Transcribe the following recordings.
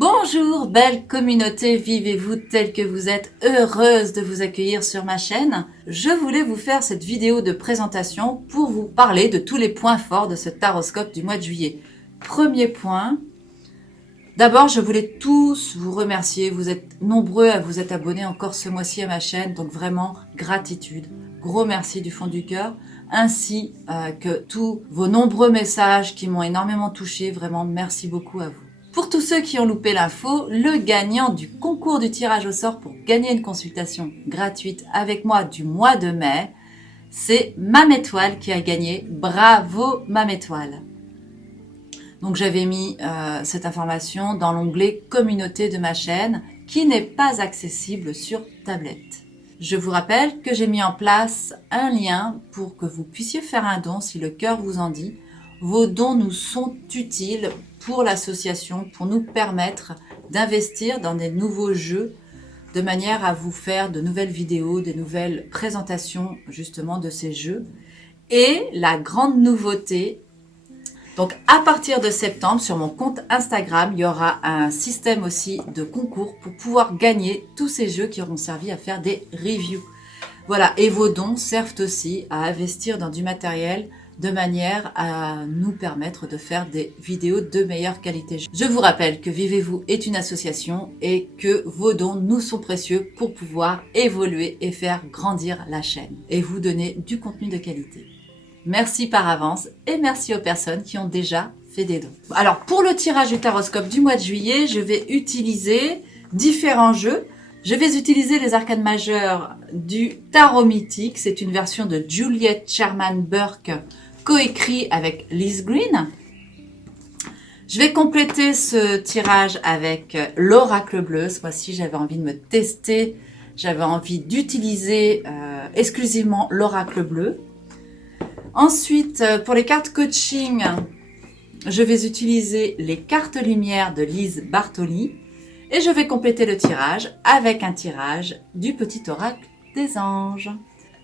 Bonjour, belle communauté, vivez-vous telle que vous êtes, heureuse de vous accueillir sur ma chaîne. Je voulais vous faire cette vidéo de présentation pour vous parler de tous les points forts de ce taroscope du mois de juillet. Premier point, d'abord je voulais tous vous remercier, vous êtes nombreux à vous être abonnés encore ce mois-ci à ma chaîne, donc vraiment gratitude, gros merci du fond du cœur, ainsi que tous vos nombreux messages qui m'ont énormément touché, vraiment merci beaucoup à vous. Pour tous ceux qui ont loupé l'info, le gagnant du concours du tirage au sort pour gagner une consultation gratuite avec moi du mois de mai, c'est Mame Étoile qui a gagné. Bravo Mame Étoile. Donc j'avais mis cette information dans l'onglet communauté de ma chaîne qui n'est pas accessible sur tablette. Je vous rappelle que j'ai mis en place un lien pour que vous puissiez faire un don si le cœur vous en dit. Vos dons nous sont utiles pour l'association, pour nous permettre d'investir dans des nouveaux jeux de manière à vous faire de nouvelles vidéos, des nouvelles présentations justement de ces jeux. Et la grande nouveauté, donc à partir de septembre sur mon compte Instagram, il y aura un système aussi de concours pour pouvoir gagner tous ces jeux qui auront servi à faire des reviews. Voilà, et vos dons servent aussi à investir dans du matériel de manière à nous permettre de faire des vidéos de meilleure qualité. Je vous rappelle que Vivez-vous est une association et que vos dons nous sont précieux pour pouvoir évoluer et faire grandir la chaîne et vous donner du contenu de qualité. Merci par avance et merci aux personnes qui ont déjà fait des dons. Alors pour le tirage du taroscope du mois de juillet, je vais utiliser différents jeux. Je vais utiliser les arcanes majeures du tarot mythique. C'est une version de Juliet Sherman Burke coécrit avec Liz Green. Je vais compléter ce tirage avec l'oracle bleu. Ce mois-ci, j'avais envie de me tester. J'avais envie d'utiliser exclusivement l'oracle bleu. Ensuite, pour les cartes coaching, je vais utiliser les cartes lumière de Lise Bartoli. Et je vais compléter le tirage avec un tirage du petit oracle des anges.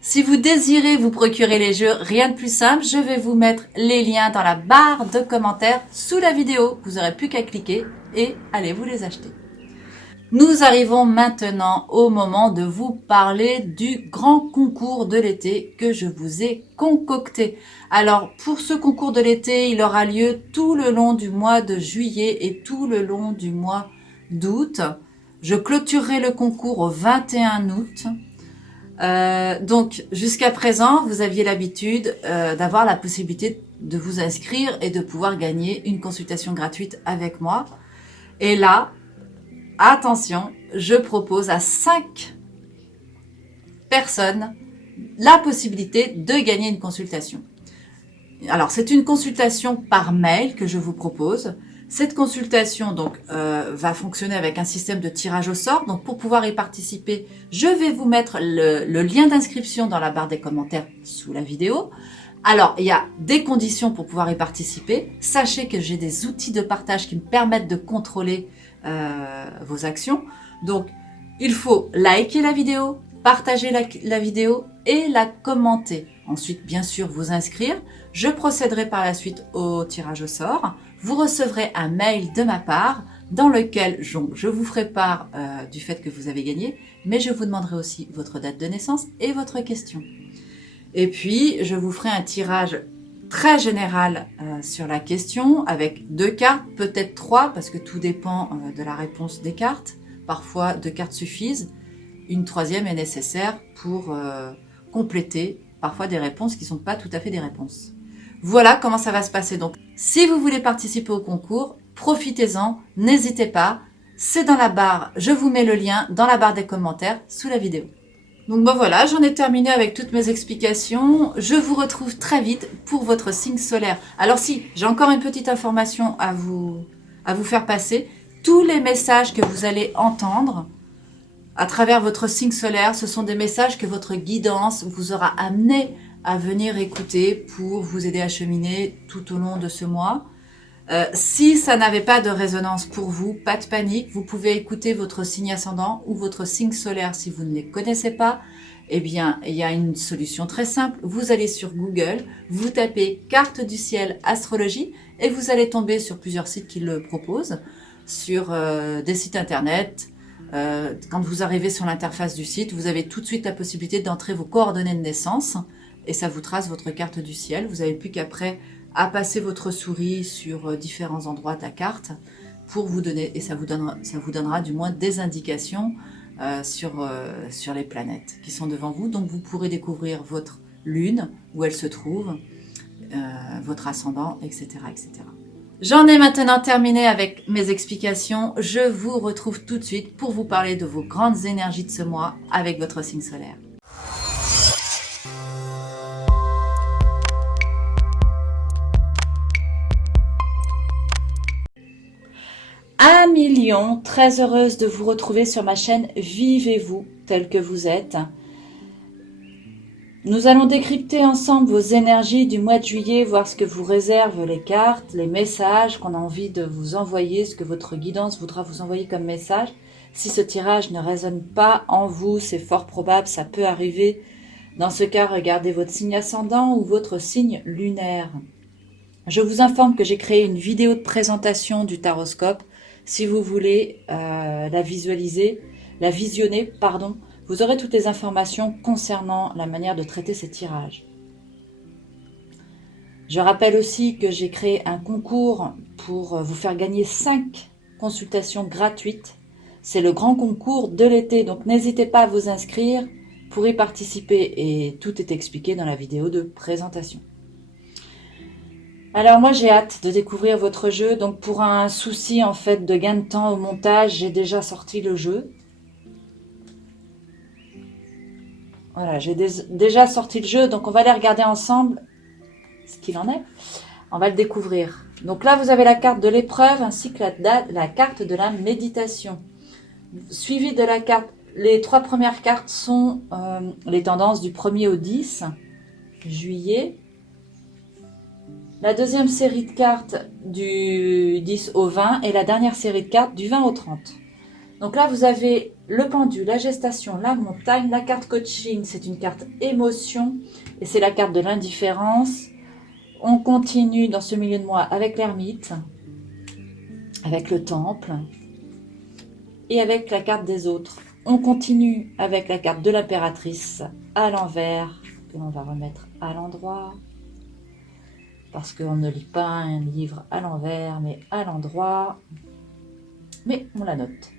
Si vous désirez vous procurer les jeux, rien de plus simple, je vais vous mettre les liens dans la barre de commentaires sous la vidéo. Vous n'aurez plus qu'à cliquer et allez vous les acheter. Nous arrivons maintenant au moment de vous parler du grand concours de l'été que je vous ai concocté. Alors pour ce concours de l'été, il aura lieu tout le long du mois de juillet et tout le long du mois d'août. Je clôturerai le concours au 21 août. Donc jusqu'à présent, vous aviez l'habitude d'avoir la possibilité de vous inscrire et de pouvoir gagner une consultation gratuite avec moi. Et là, attention, je propose à 5 personnes la possibilité de gagner une consultation. Alors c'est une consultation par mail que je vous propose. Cette consultation donc va fonctionner avec un système de tirage au sort. Donc pour pouvoir y participer, je vais vous mettre le lien d'inscription dans la barre des commentaires sous la vidéo. Alors il y a des conditions pour pouvoir y participer. Sachez que j'ai des outils de partage qui me permettent de contrôler vos actions. Donc il faut liker la vidéo, partager la vidéo et la commenter. Ensuite, bien sûr, vous inscrire. Je procéderai par la suite au tirage au sort. Vous recevrez un mail de ma part dans lequel je vous ferai part du fait que vous avez gagné, mais je vous demanderai aussi votre date de naissance et votre question. Et puis, je vous ferai un tirage très général sur la question avec 2 cartes, peut-être 3, parce que tout dépend de la réponse des cartes. Parfois, 2 cartes suffisent. Une 3e est nécessaire pour compléter parfois des réponses qui ne sont pas tout à fait des réponses. Voilà comment ça va se passer. Donc, si vous voulez participer au concours, profitez-en, n'hésitez pas. C'est dans la barre, je vous mets le lien dans la barre des commentaires sous la vidéo. Donc bon voilà, j'en ai terminé avec toutes mes explications. Je vous retrouve très vite pour votre signe solaire. Alors si, j'ai encore une petite information à vous faire passer. Tous les messages que vous allez entendre à travers votre signe solaire, ce sont des messages que votre guidance vous aura amené à venir écouter pour vous aider à cheminer tout au long de ce mois. Si ça n'avait pas de résonance pour vous, pas de panique, vous pouvez écouter votre signe ascendant ou votre signe solaire si vous ne les connaissez pas. Eh bien, il y a une solution très simple. Vous allez sur Google, vous tapez carte du ciel astrologie et vous allez tomber sur plusieurs sites qui le proposent. sur des sites internet. Quand vous arrivez sur l'interface du site, vous avez tout de suite la possibilité d'entrer vos coordonnées de naissance et ça vous trace votre carte du ciel. Vous n'avez plus qu'après à passer votre souris sur différents endroits de la carte pour vous donner, et ça vous donnera du moins des indications sur les planètes qui sont devant vous. Donc vous pourrez découvrir votre lune, où elle se trouve, votre ascendant, etc., etc. J'en ai maintenant terminé avec mes explications. Je vous retrouve tout de suite pour vous parler de vos grandes énergies de ce mois avec votre signe solaire. 1 000 000, très heureuse de vous retrouver sur ma chaîne Vivez-vous tel que vous êtes. Nous allons décrypter ensemble vos énergies du mois de juillet, voir ce que vous réservent les cartes, les messages qu'on a envie de vous envoyer, ce que votre guidance voudra vous envoyer comme message. Si ce tirage ne résonne pas en vous, c'est fort probable, ça peut arriver. Dans ce cas, regardez votre signe ascendant ou votre signe lunaire. Je vous informe que j'ai créé une vidéo de présentation du taroscope. Si vous voulez la visionner, vous aurez toutes les informations concernant la manière de traiter ces tirages. Je rappelle aussi que j'ai créé un concours pour vous faire gagner 5 consultations gratuites. C'est le grand concours de l'été, donc n'hésitez pas à vous inscrire pour y participer et tout est expliqué dans la vidéo de présentation. Alors moi j'ai hâte de découvrir votre jeu, donc pour un souci en fait de gain de temps au montage, j'ai déjà sorti le jeu. Voilà, j'ai déjà sorti le jeu, donc on va aller regarder ensemble ce qu'il en est. On va le découvrir. Donc là vous avez la carte de l'épreuve ainsi que la carte de la méditation. Suivi de la carte, les 3 premières cartes sont les tendances du 1er au 10 juillet. La deuxième série de cartes du 10 au 20 et la dernière série de cartes du 20 au 30. Donc là, vous avez le pendu, la gestation, la montagne, la carte coaching, c'est une carte émotion et c'est la carte de l'indifférence. On continue dans ce milieu de mois avec l'ermite, avec le temple et avec la carte des autres. On continue avec la carte de l'impératrice à l'envers, que l'on va remettre à l'endroit. Parce qu'on ne lit pas un livre à l'envers, mais à l'endroit. Mais on la note.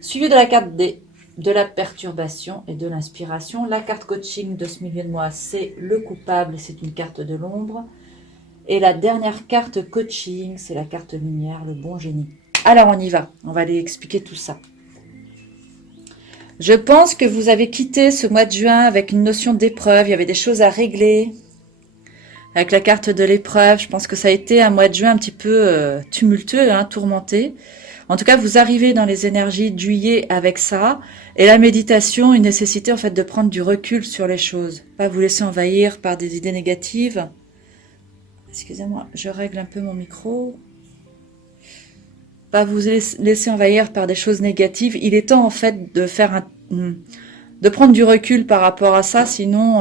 Suivi de la carte de la perturbation et de l'inspiration. La carte coaching de ce milieu de mois, c'est le coupable, c'est une carte de l'ombre. Et la dernière carte coaching, c'est la carte lumière, le bon génie. Alors on y va, on va aller expliquer tout ça. Je pense que vous avez quitté ce mois de juin avec une notion d'épreuve, il y avait des choses à régler. Avec la carte de l'épreuve, je pense que ça a été un mois de juin un petit peu tumultueux, tourmenté. En tout cas, vous arrivez dans les énergies de juillet avec ça. Et la méditation, une nécessité en fait de prendre du recul sur les choses. Pas vous laisser envahir par des idées négatives. Excusez-moi, je règle un peu mon micro. Pas vous laisser envahir par des choses négatives. Il est temps en fait de prendre du recul par rapport à ça, sinon...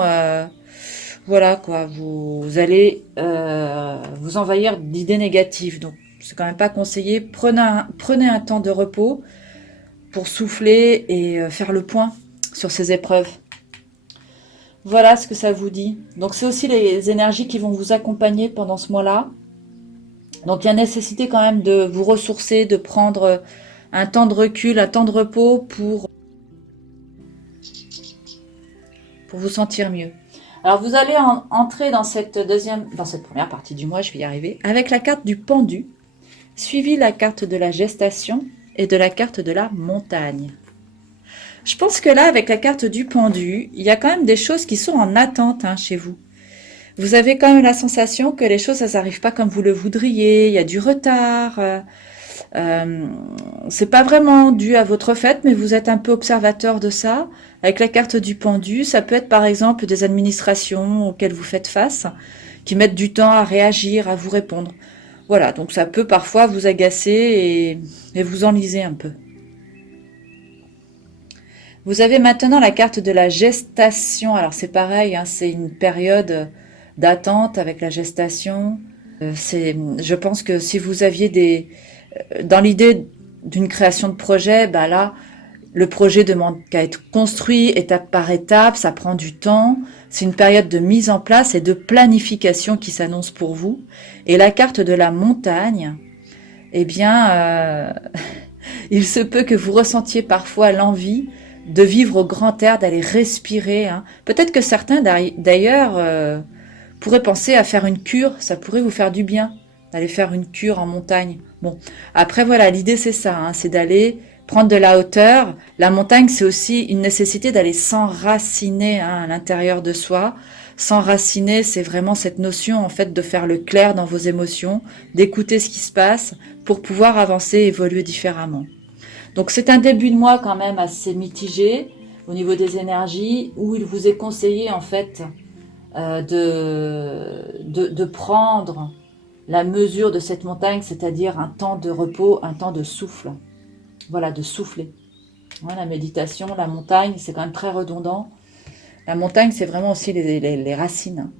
voilà quoi, vous allez vous envahir d'idées négatives. Donc, c'est quand même pas conseillé. Prenez un temps de repos pour souffler et faire le point sur ces épreuves. Voilà ce que ça vous dit. Donc, c'est aussi les énergies qui vont vous accompagner pendant ce mois-là. Donc, il y a nécessité quand même de vous ressourcer, de prendre un temps de recul, un temps de repos pour vous sentir mieux. Alors, vous allez entrer dans cette première partie du mois, je vais y arriver, avec la carte du pendu, suivi la carte de la gestation et de la carte de la montagne. Je pense que là, avec la carte du pendu, il y a quand même des choses qui sont en attente chez vous. Vous avez quand même la sensation que les choses, ça n'arrive pas comme vous le voudriez, il y a du retard. C'est pas vraiment dû à votre fait, mais vous êtes un peu observateur de ça. Avec la carte du pendu, ça peut être par exemple des administrations auxquelles vous faites face, qui mettent du temps à réagir, à vous répondre. Voilà, donc ça peut parfois vous agacer et vous enliser un peu. Vous avez maintenant la carte de la gestation. Alors c'est pareil, c'est une période d'attente avec la gestation. Je pense que si vous aviez Dans l'idée d'une création de projet, bah là, le projet demande qu'à être construit étape par étape, ça prend du temps. C'est une période de mise en place et de planification qui s'annonce pour vous. Et la carte de la montagne, eh bien, il se peut que vous ressentiez parfois l'envie de vivre au grand air, d'aller respirer. Hein. Peut-être que certains, d'ailleurs, pourraient penser à faire une cure. Ça pourrait vous faire du bien, d'aller faire une cure en montagne. Bon, après, voilà, l'idée, c'est ça. Hein, c'est d'aller prendre de la hauteur. La montagne, c'est aussi une nécessité d'aller s'enraciner à l'intérieur de soi. S'enraciner, c'est vraiment cette notion, en fait, de faire le clair dans vos émotions, d'écouter ce qui se passe pour pouvoir avancer, évoluer différemment. Donc c'est un début de mois quand même assez mitigé au niveau des énergies, où il vous est conseillé en fait de prendre la mesure de cette montagne, c'est-à-dire un temps de repos, un temps de souffle. Voilà, de souffler. Ouais, la méditation, la montagne, c'est quand même très redondant. La montagne, c'est vraiment aussi les racines.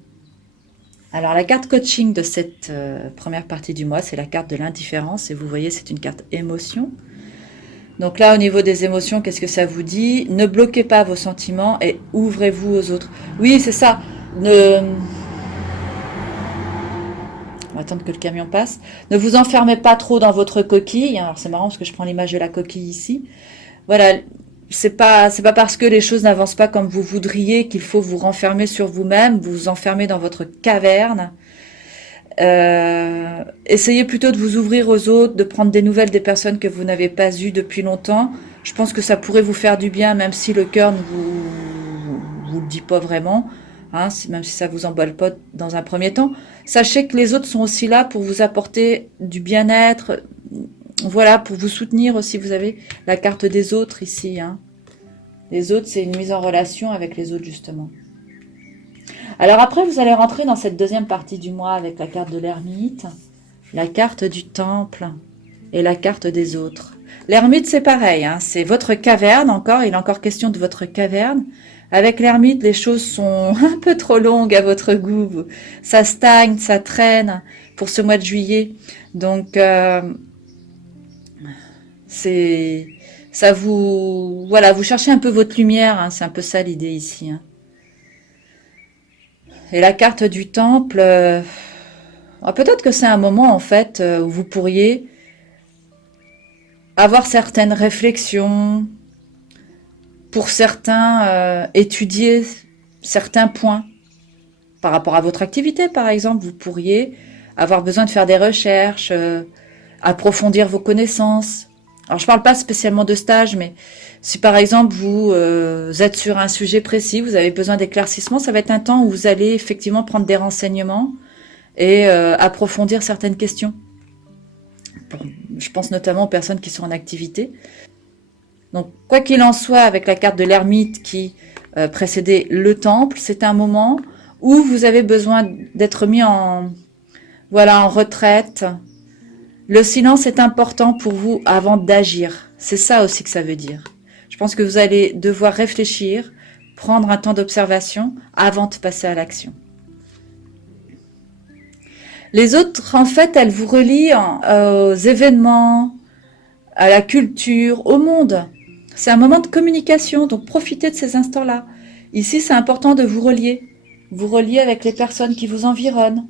Alors la carte coaching de cette première partie du mois, c'est la carte de l'indifférence, et vous voyez, c'est une carte émotion. Donc là, au niveau des émotions, qu'est-ce que ça vous dit? Ne bloquez pas vos sentiments et ouvrez-vous aux autres. Oui, c'est ça. On va attendre que le camion passe. Ne vous enfermez pas trop dans votre coquille. Alors c'est marrant parce que je prends l'image de la coquille ici. Voilà, c'est pas parce que les choses n'avancent pas comme vous voudriez qu'il faut vous renfermer sur vous-même, vous enfermer dans votre caverne. Essayez plutôt de vous ouvrir aux autres, de prendre des nouvelles des personnes que vous n'avez pas eues depuis longtemps. Je pense que ça pourrait vous faire du bien, même si le cœur ne vous le dit pas vraiment, hein, même si ça vous emballe pas dans un premier temps. Sachez que les autres sont aussi là pour vous apporter du bien-être, voilà, pour vous soutenir aussi. Vous avez la carte des autres ici. Hein. Les autres, c'est une mise en relation avec les autres, justement. Alors après, vous allez rentrer dans cette deuxième partie du mois avec la carte de l'ermite, la carte du temple et la carte des autres. L'ermite, c'est pareil, hein, c'est votre caverne encore, il est encore question de votre caverne. Avec l'ermite, les choses sont un peu trop longues à votre goût. Ça stagne, ça traîne pour ce mois de juillet. Donc, ça vous... Voilà, vous cherchez un peu votre lumière, hein, c'est un peu ça l'idée ici, hein. Et la carte du temple, peut-être que c'est un moment en fait où vous pourriez avoir certaines réflexions, pour certains étudier certains points par rapport à votre activité par exemple. Vous pourriez avoir besoin de faire des recherches, approfondir vos connaissances. Alors je parle pas spécialement de stage, mais si par exemple vous êtes sur un sujet précis, vous avez besoin d'éclaircissement, ça va être un temps où vous allez effectivement prendre des renseignements et approfondir certaines questions. Je pense notamment aux personnes qui sont en activité. Donc quoi qu'il en soit, avec la carte de l'ermite qui précédait le temple, c'est un moment où vous avez besoin d'être mis en retraite. Le silence est important pour vous avant d'agir. C'est ça aussi que ça veut dire. Je pense que vous allez devoir réfléchir, prendre un temps d'observation avant de passer à l'action. Les autres, en fait, elles vous relient aux événements, à la culture, au monde. C'est un moment de communication, donc profitez de ces instants-là. Ici, c'est important de vous relier avec les personnes qui vous environnent.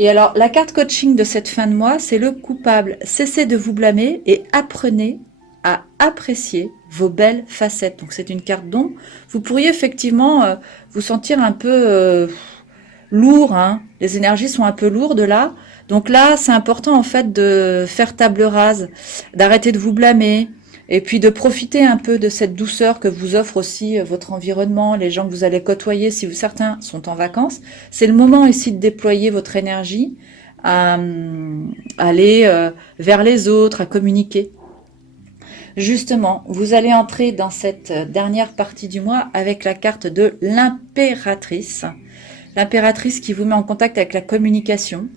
Et alors, la carte coaching de cette fin de mois, c'est le coupable. Cessez de vous blâmer et apprenez à apprécier vos belles facettes. Donc, c'est une carte dont vous pourriez effectivement vous sentir un peu lourd. Hein. Les énergies sont un peu lourdes là. Donc là, c'est important en fait de faire table rase, d'arrêter de vous blâmer et puis de profiter un peu de cette douceur que vous offre aussi votre environnement, les gens que vous allez côtoyer si certains sont en vacances. C'est le moment ici de déployer votre énergie à aller vers les autres, à communiquer. Justement, vous allez entrer dans cette dernière partie du mois avec la carte de l'impératrice. L'impératrice qui vous met en contact avec la communication.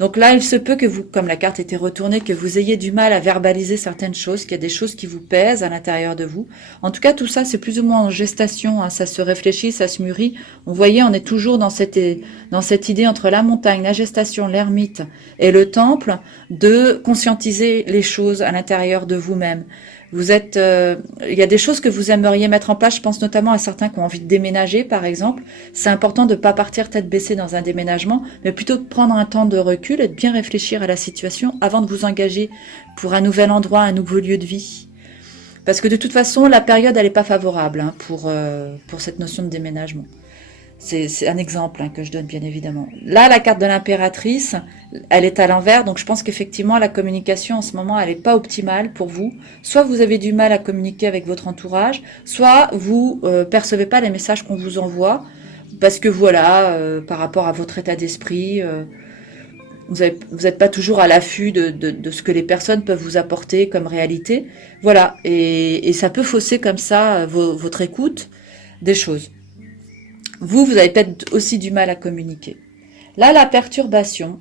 Donc là, il se peut que vous, comme la carte était retournée, que vous ayez du mal à verbaliser certaines choses, qu'il y a des choses qui vous pèsent à l'intérieur de vous. En tout cas, tout ça, c'est plus ou moins en gestation, hein, ça se réfléchit, ça se mûrit. Vous voyez, on est toujours dans cette idée entre la montagne, la gestation, l'ermite et le temple, de conscientiser les choses à l'intérieur de vous-même. Vous êtes, il y a des choses que vous aimeriez mettre en place. Je pense notamment à certains qui ont envie de déménager, par exemple. C'est important de pas partir tête baissée dans un déménagement, mais plutôt de prendre un temps de recul et de bien réfléchir à la situation avant de vous engager pour un nouvel endroit, un nouveau lieu de vie. Parce que de toute façon, la période, elle est pas favorable, hein, pour cette notion de déménagement. C'est un exemple, hein, que je donne, bien évidemment. Là, la carte de l'impératrice, elle est à l'envers, donc je pense qu'effectivement, la communication en ce moment, elle n'est pas optimale pour vous. Soit vous avez du mal à communiquer avec votre entourage, soit vous percevez pas les messages qu'on vous envoie, parce que voilà, par rapport à votre état d'esprit, vous n'êtes pas toujours à l'affût de ce que les personnes peuvent vous apporter comme réalité. Voilà, et ça peut fausser comme ça votre écoute des choses. Vous avez peut-être aussi du mal à communiquer. Là, la perturbation,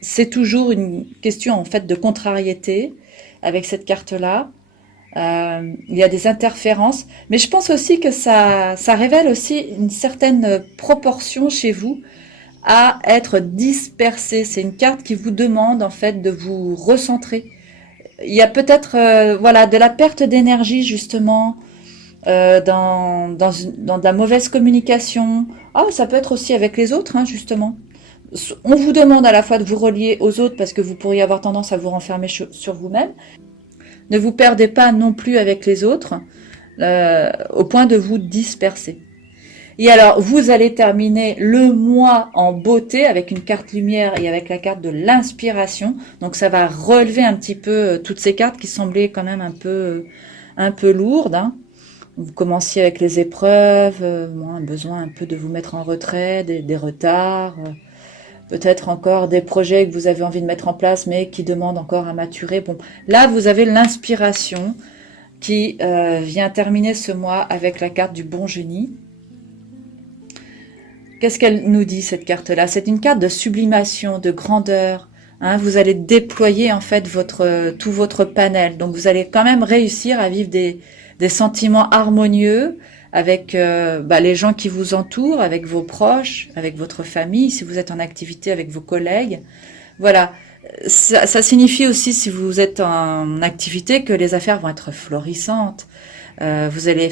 c'est toujours une question en fait de contrariété avec cette carte-là. Il y a des interférences, mais je pense aussi que ça révèle aussi une certaine proportion chez vous à être dispersé. C'est une carte qui vous demande en fait de vous recentrer. Il y a peut-être voilà, de la perte d'énergie justement, dans de la mauvaise communication. Ça peut être aussi avec les autres, hein, justement. On vous demande à la fois de vous relier aux autres parce que vous pourriez avoir tendance à vous renfermer sur vous-même. Ne vous perdez pas non plus avec les autres, au point de vous disperser. Et alors, vous allez terminer le mois en beauté avec une carte lumière et avec la carte de l'inspiration. Donc, ça va relever un petit peu toutes ces cartes qui semblaient quand même un peu lourdes, hein. Vous commenciez avec les épreuves, un besoin un peu de vous mettre en retrait, des retards, peut-être encore des projets que vous avez envie de mettre en place mais qui demandent encore à maturer. Bon, là vous avez l'inspiration qui vient terminer ce mois avec la carte du bon génie. Qu'est-ce qu'elle nous dit, cette carte-là? C'est une carte de sublimation, de grandeur. Hein, vous allez déployer en fait tout votre panel. Donc vous allez quand même réussir à vivre des sentiments harmonieux avec les gens qui vous entourent, avec vos proches, avec votre famille, si vous êtes en activité avec vos collègues. Voilà, ça signifie aussi, si vous êtes en activité, que les affaires vont être florissantes. Vous allez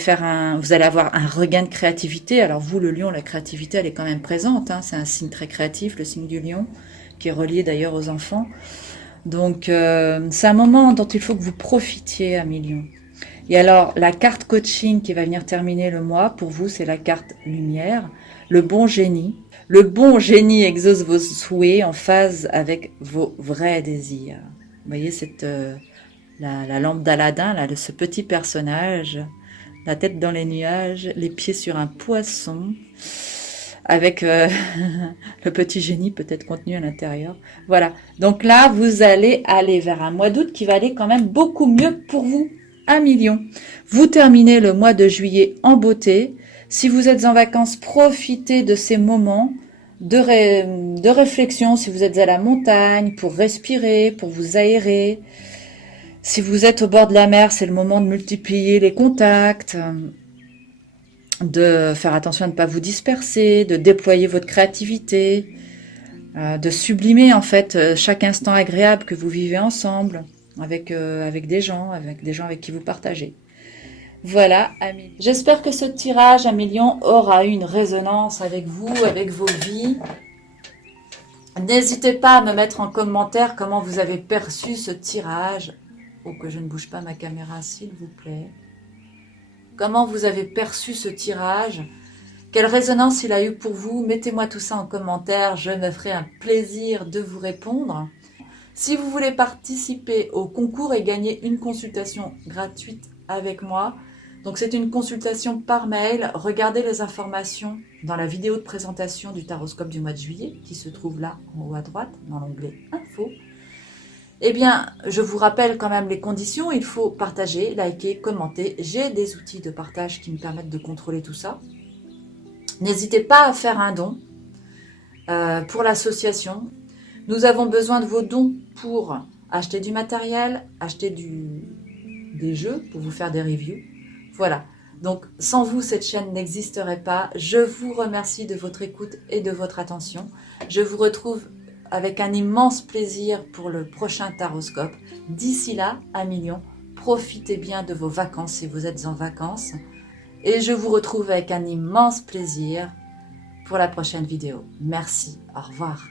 avoir un regain de créativité. Alors vous, le lion, la créativité, elle est quand même présente, hein. C'est un signe très créatif, le signe du lion, qui est relié d'ailleurs aux enfants. Donc c'est un moment dont il faut que vous profitiez, amis lions. Et alors, la carte coaching qui va venir terminer le mois, pour vous, c'est la carte lumière, le bon génie. Le bon génie exauce vos souhaits en phase avec vos vrais désirs. Vous voyez, la lampe d'Aladin, là, ce petit personnage, la tête dans les nuages, les pieds sur un poisson, avec le petit génie peut-être contenu à l'intérieur. Voilà. Donc là, vous allez aller vers un mois d'août qui va aller quand même beaucoup mieux pour vous. 1 million. Vous terminez le mois de juillet en beauté. Si vous êtes en vacances, profitez de ces moments de réflexion. Si vous êtes à la montagne, pour respirer, pour vous aérer. Si vous êtes au bord de la mer, c'est le moment de multiplier les contacts, de faire attention à ne pas vous disperser, de déployer votre créativité, de sublimer en fait chaque instant agréable que vous vivez ensemble. Avec des gens avec qui vous partagez. Voilà, amis. J'espère que ce tirage, amis lions, aura eu une résonance avec vous, avec vos vies. N'hésitez pas à me mettre en commentaire comment vous avez perçu ce tirage. Oh, que je ne bouge pas ma caméra, s'il vous plaît. Comment vous avez perçu ce tirage? Quelle résonance il a eu pour vous? Mettez-moi tout ça en commentaire, je me ferai un plaisir de vous répondre. Si vous voulez participer au concours et gagner une consultation gratuite avec moi, donc c'est une consultation par mail, regardez les informations dans la vidéo de présentation du Taroscope du mois de juillet, qui se trouve là en haut à droite, dans l'onglet Info. Eh bien, je vous rappelle quand même les conditions, il faut partager, liker, commenter. J'ai des outils de partage qui me permettent de contrôler tout ça. N'hésitez pas à faire un don. pour l'association. Nous avons besoin de vos dons pour acheter du matériel, acheter des jeux, pour vous faire des reviews. Voilà. Donc, sans vous, cette chaîne n'existerait pas. Je vous remercie de votre écoute et de votre attention. Je vous retrouve avec un immense plaisir pour le prochain Taroscope. D'ici là, 1 million, profitez bien de vos vacances si vous êtes en vacances. Et je vous retrouve avec un immense plaisir pour la prochaine vidéo. Merci, au revoir.